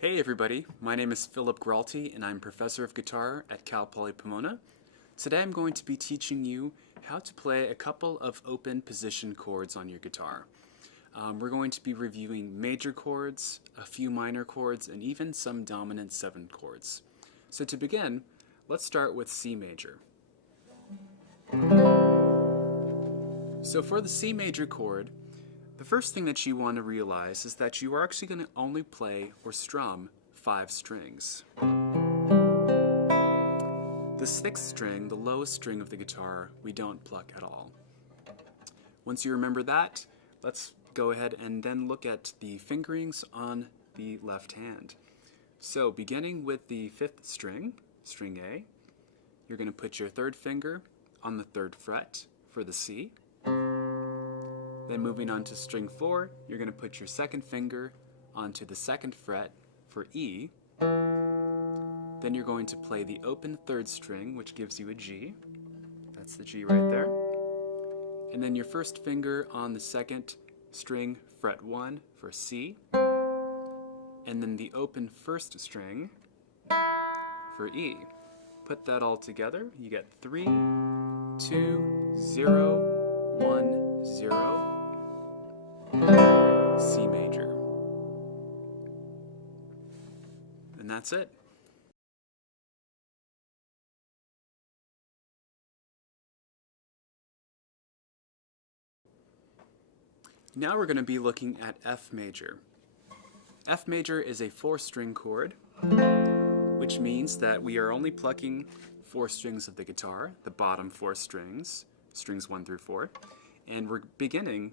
Hey everybody, my name is Philip Gralty and I'm Professor of Guitar at Cal Poly Pomona. Today I'm going to be teaching you how to play a couple of open position chords on your guitar. We're going to be reviewing major chords, a few minor chords, and even some dominant 7 chords. So to begin, let's start with C major. So for the C major chord, the first thing that you want to realize is that you are actually going to only play or strum 5 strings. The 6th string, the lowest string of the guitar, we don't pluck at all. Once you remember that, let's go ahead and then look at the fingerings on the left hand. So beginning with the 5th string, string A, you're going to put your 3rd finger on the 3rd fret for the C. Then moving on to string 4, you're going to put your 2nd finger onto the 2nd fret for E. Then you're going to play the open 3rd string, which gives you a G. That's the G right there. And then your 1st finger on the 2nd string, fret 1 for C. And then the open 1st string for E. Put that all together, you get 3, 2, 0, 1, 0. C major. And that's it. Now we're going to be looking at F major. F major is a 4-string chord, which means that we are only plucking 4 strings of the guitar, the bottom 4 strings, strings 1 through 4, and we're beginning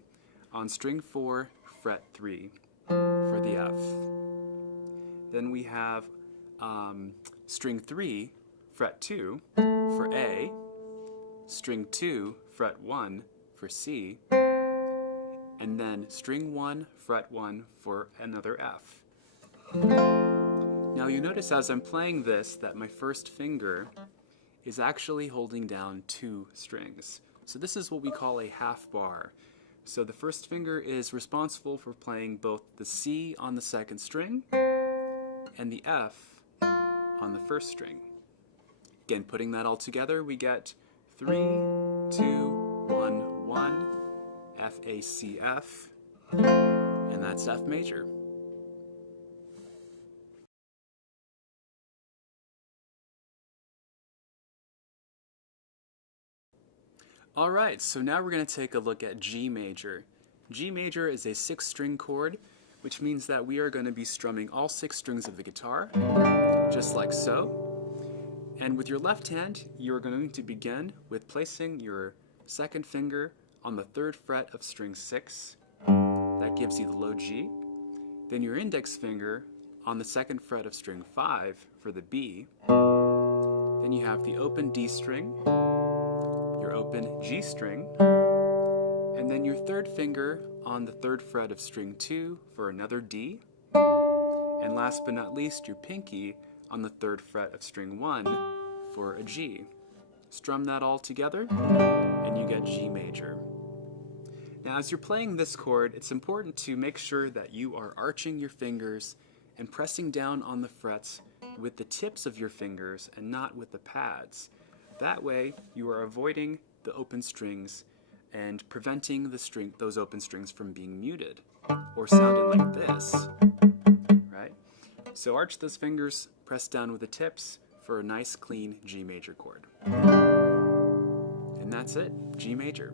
on string 4, fret 3 for the F. Then we have string 3, fret 2 for A, string 2, fret 1 for C, and then string 1, fret 1 for another F. Now you notice as I'm playing this that my 1st finger is actually holding down 2 strings. So this is what we call a half bar. So the 1st finger is responsible for playing both the C on the 2nd string and the F on the 1st string. Again, putting that all together, we get 3, 2, 1, 1, F, A, C, F, and that's F major. Alright, so now we're going to take a look at G major. G major is a 6-string chord, which means that we are going to be strumming all 6 strings of the guitar, just like so. And with your left hand, you're going to begin with placing your 2nd finger on the 3rd fret of string 6. That gives you the low G. Then your index finger on the 2nd fret of string 5 for the B. Then you have the open D string, your open G string, and then your 3rd finger on the 3rd fret of string 2 for another D, and last but not least, your pinky on the 3rd fret of string 1 for a G. Strum that all together, and you get G major. Now as you're playing this chord, it's important to make sure that you are arching your fingers and pressing down on the frets with the tips of your fingers and not with the pads. That way, you are avoiding the open strings and preventing those open strings from being muted or sounding like this, right? So arch those fingers, press down with the tips for a nice, clean G major chord. And that's it, G major.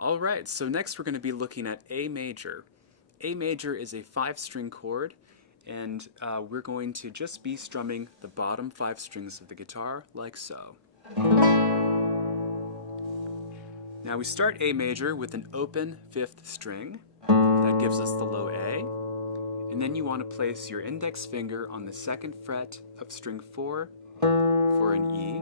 Alright, so next we're going to be looking at A major. A major is a 5-string chord, and we're going to just be strumming the bottom 5 strings of the guitar, like so. Now we start A major with an open 5th string. That gives us the low A. And then you want to place your index finger on the 2nd fret of string 4 for an E.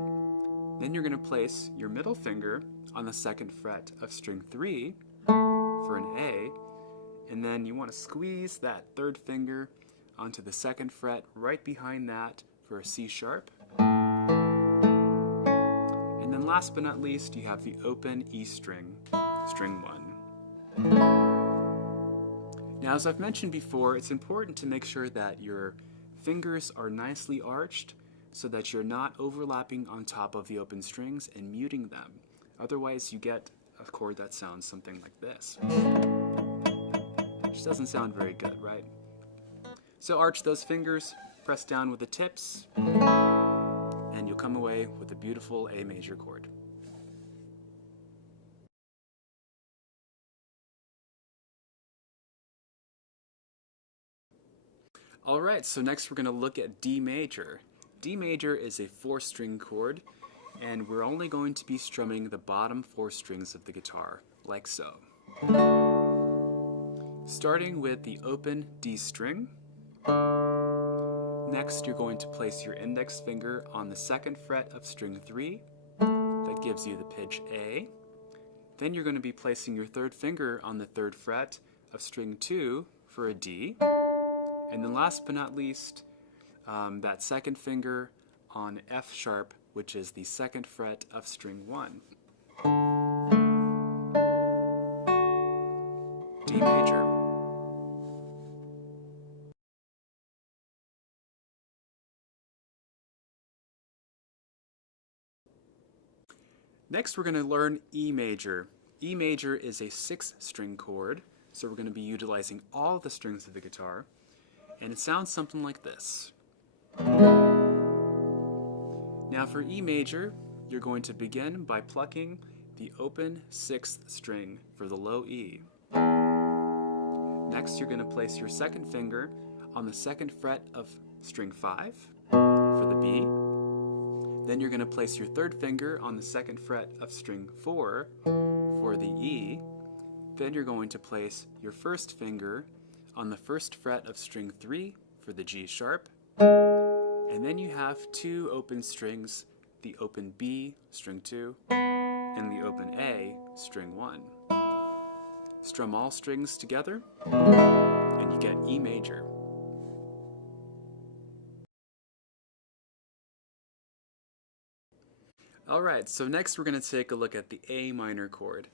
Then you're going to place your middle finger on the 2nd fret of string 3 for an A. And then you want to squeeze that 3rd finger onto the 2nd fret right behind that for a C sharp. And then then last but not least, you have the open E string, string 1. Now, as I've mentioned before, it's important to make sure that your fingers are nicely arched so that you're not overlapping on top of the open strings and muting them. Otherwise, you get a chord that sounds something like this. Which doesn't sound very good, right? So arch those fingers, press down with the tips, and you'll come away with a beautiful A major chord. Alright, so next we're going to look at D major. D major is a 4-string chord, and we're only going to be strumming the bottom 4 strings of the guitar, like so. Starting with the open D string. Next, you're going to place your index finger on the 2nd fret of string 3. That gives you the pitch A. Then you're going to be placing your 3rd finger on the 3rd fret of string 2 for a D. And then last but not least, that 2nd finger on F sharp, which is the 2nd fret of string 1. D major. Next, we're going to learn E major. E major is a 6-string chord, so we're going to be utilizing all the strings of the guitar, and it sounds something like this. Now for E major, you're going to begin by plucking the open 6th string for the low E. Next, you're going to place your 2nd finger on the 2nd fret of string 5 for the B. Then you're going to place your 3rd finger on the 2nd fret of string 4 for the E. Then you're going to place your 1st finger on the 1st fret of string 3 for the G sharp. And then you have 2 open strings, the open B, string 2, and the open A, string 1. Strum all strings together, and you get E major. Alright, so next we're going to take a look at the A minor chord.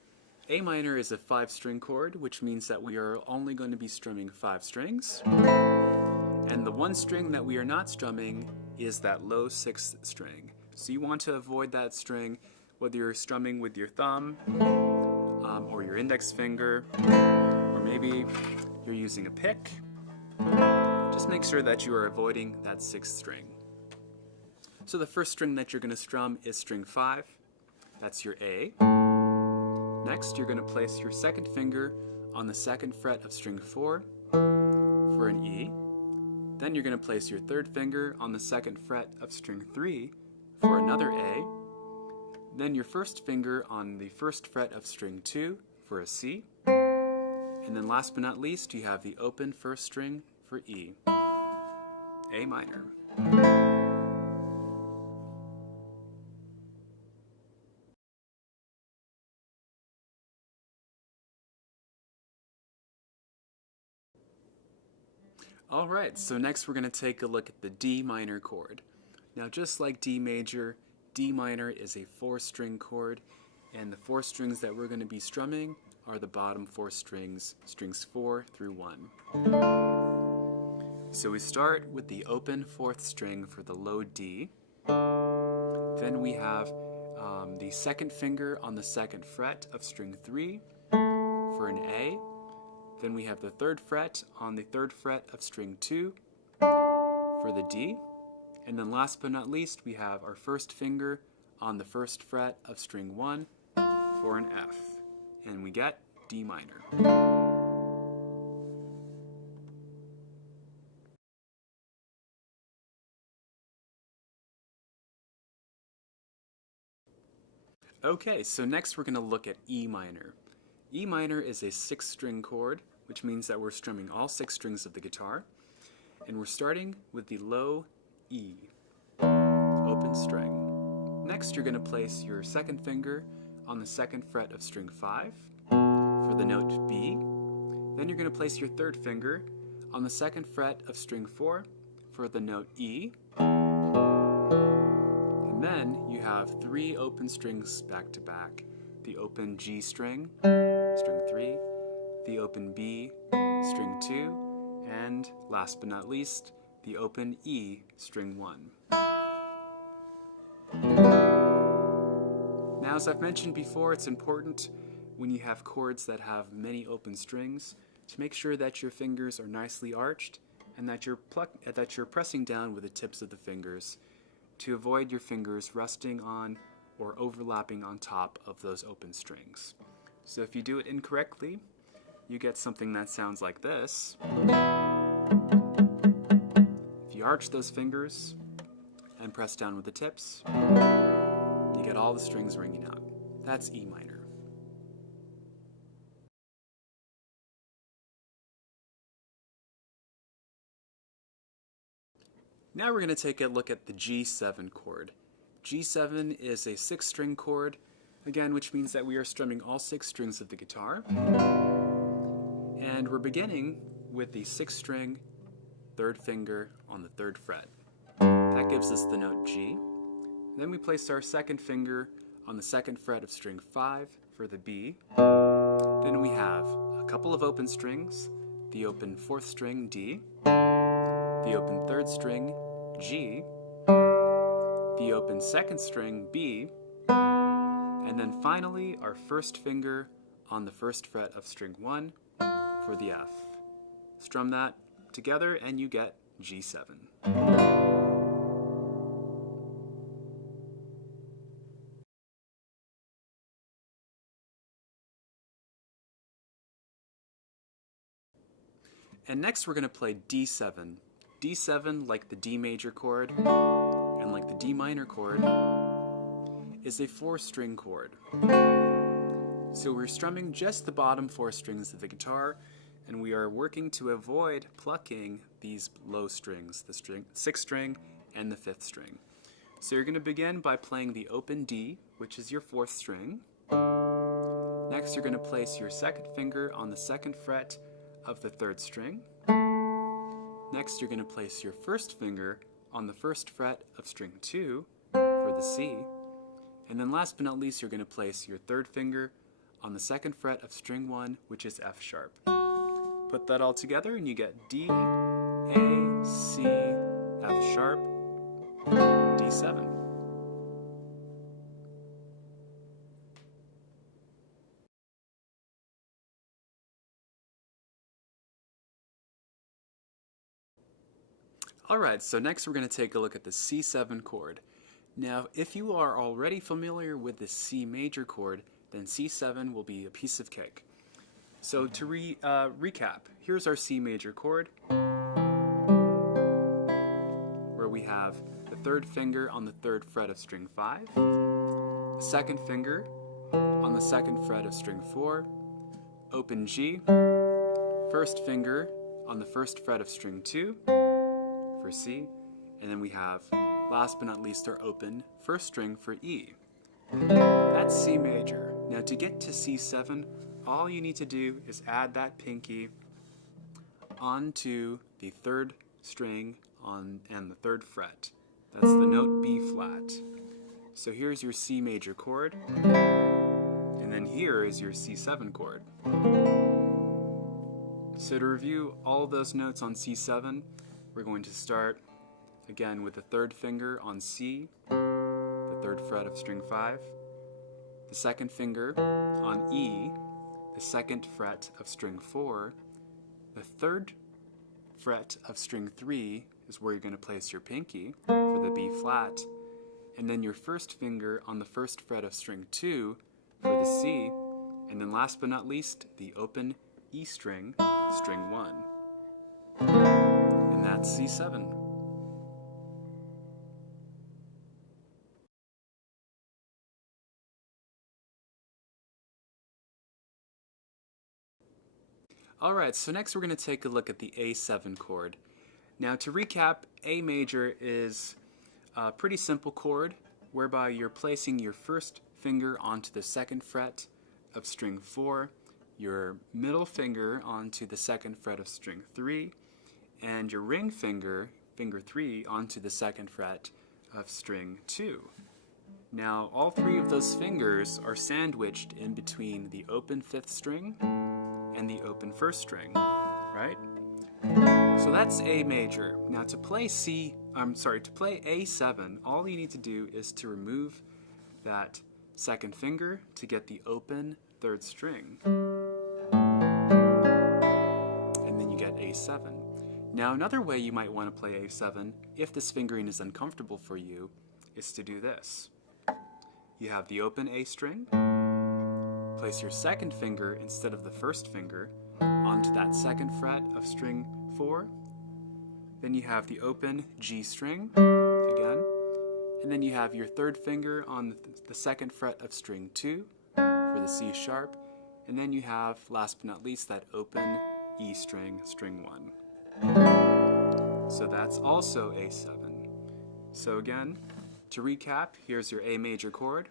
A minor is a 5-string chord, which means that we are only going to be strumming 5 strings. And the 1 string that we are not strumming is that low 6th string. So you want to avoid that string, whether you're strumming with your thumb, or your index finger, or maybe you're using a pick. Just make sure that you are avoiding that 6th string. So the first string that you're going to strum is string 5. That's your A. Next, you're going to place your 2nd finger on the 2nd fret of string 4 for an E. Then you're going to place your 3rd finger on the 2nd fret of string 3 for another A. Then your 1st finger on the 1st fret of string 2 for a C. And then last but not least, you have the open 1st string for E. A minor. Alright, so next we're going to take a look at the D minor chord. Now just like D major, D minor is a 4-string chord, and the 4 strings that we're going to be strumming are the bottom 4 strings, strings 4 through 1. So we start with the open 4th string for the low D. Then we have the 2nd finger on the 2nd fret of string 3 for an A. Then we have the 3rd fret on the 3rd fret of string 2 for the D. And then last but not least, we have our 1st finger on the 1st fret of string 1 for an F. And we get D minor. Okay, so next we're going to look at E minor. E minor is a 6-string chord, which means that we're strumming all 6 strings of the guitar. And we're starting with the low E, open string. Next, you're going to place your 2nd finger on the 2nd fret of string 5 for the note B. Then you're going to place your 3rd finger on the 2nd fret of string 4 for the note E. And And then you have 3 open strings back to back. The open G string, string 3, the open B, string 2, and last but not least, the open E, string 1. Now, as I've mentioned before, it's important when you have chords that have many open strings to make sure that your fingers are nicely arched and that you're pressing down with the tips of the fingers to avoid your fingers resting on or overlapping on top of those open strings. So if you do it incorrectly, you get something that sounds like this. If you arch those fingers and press down with the tips, you get all the strings ringing out. That's E minor. Now we're going to take a look at the G7 chord. G7 is a 6-string chord, again, which means that we are strumming all 6 strings of the guitar. And we're beginning with the 6th string, 3rd finger on the 3rd fret. That gives us the note G. Then we place our 2nd finger on the 2nd fret of string 5 for the B. Then we have a couple of open strings, the open 4th string D, the open 3rd string G, the open 2nd string B, and then finally our 1st finger on the 1st fret of string 1 for the F. Strum that together and you get G7. And next we're going to play D7. D7, like the D major chord and like the D minor chord, is a 4-string chord. So we're strumming just the bottom 4 strings of the guitar, and we are working to avoid plucking these low strings, the 6th string and the 5th string. So you're going to begin by playing the open D, which is your 4th string. Next you're going to place your 2nd finger on the 2nd fret of the 3rd string. Next you're going to place your 1st finger on the 1st fret of string 2 for the C. And then last but not least, you're going to place your 3rd finger on the 2nd fret of string 1, which is F sharp. Put that all together and you get D, A, C, F sharp, D7. Alright, so next we're going to take a look at the C7 chord. Now, if you are already familiar with the C major chord, then C7 will be a piece of cake. So to recap, here's our C major chord, where we have the 3rd finger on the 3rd fret of string 5, the 2nd finger on the 2nd fret of string 4, open G, 1st finger on the 1st fret of string 2, for C, and then we have, last but not least, our open 1st string for E. That's C major. Now to get to C7, all you need to do is add that pinky onto the 3rd string and the 3rd fret. That's the note B flat. So here's your C major chord, and then here is your C7 chord. So to review all of those notes on C7, we're going to start again with the 3rd finger on C, the 3rd fret of string 5, the 2nd finger on E, the 2nd fret of string 4, the 3rd fret of string 3 is where you're going to place your pinky for the B flat, and then your 1st finger on the 1st fret of string 2 for the C, and then last but not least, the open E string, string 1. And that's C7. Alright, so next we're going to take a look at the A7 chord. Now to recap, A major is a pretty simple chord whereby you're placing your 1st finger onto the 2nd fret of string 4, your middle finger onto the 2nd fret of string 3, and your ring finger, finger 3, onto the 2nd fret of string 2. Now, all three of those fingers are sandwiched in between the open 5th string and the open 1st string, right? So that's A major. Now to play A7, all you need to do is to remove that 2nd finger to get the open 3rd string. And then you get A7. Now another way you might want to play A7, if this fingering is uncomfortable for you, is to do this. You have the open A string, place your 2nd finger instead of the 1st finger onto that 2nd fret of string 4. Then you have the open G string again, and then you have your 3rd finger on the 2nd fret of string 2 for the C sharp, and then you have, last but not least, that open E string, string 1. So that's also A7. So again, to recap, here's your A major chord.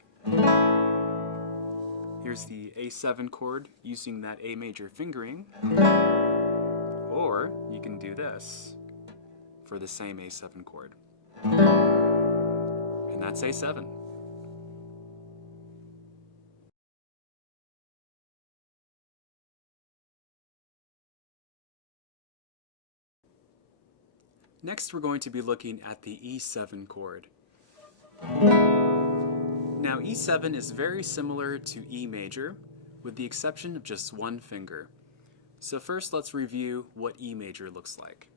Here's the A7 chord using that A major fingering. Or you can do this for the same A7 chord. And that's A7. Next, we're going to be looking at the E7 chord. Now, E7 is very similar to E major, with the exception of just one finger. So first, let's review what E major looks like.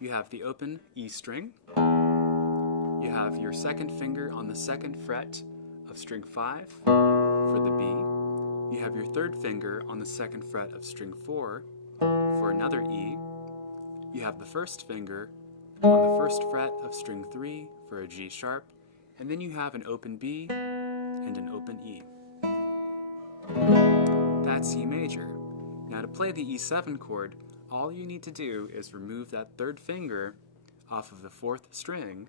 You have the open E string. You have your 2nd finger on the 2nd fret of string 5 for the B. You have your 3rd finger on the 2nd fret of string 4 for another E. You have the 1st finger on the 1st fret of string 3 for a G sharp, and then you have an open B and an open E. That's E major. Now to play the E7 chord, all you need to do is remove that 3rd finger off of the 4th string,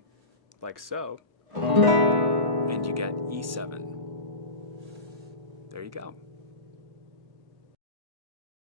like so, and you get E7. There you go.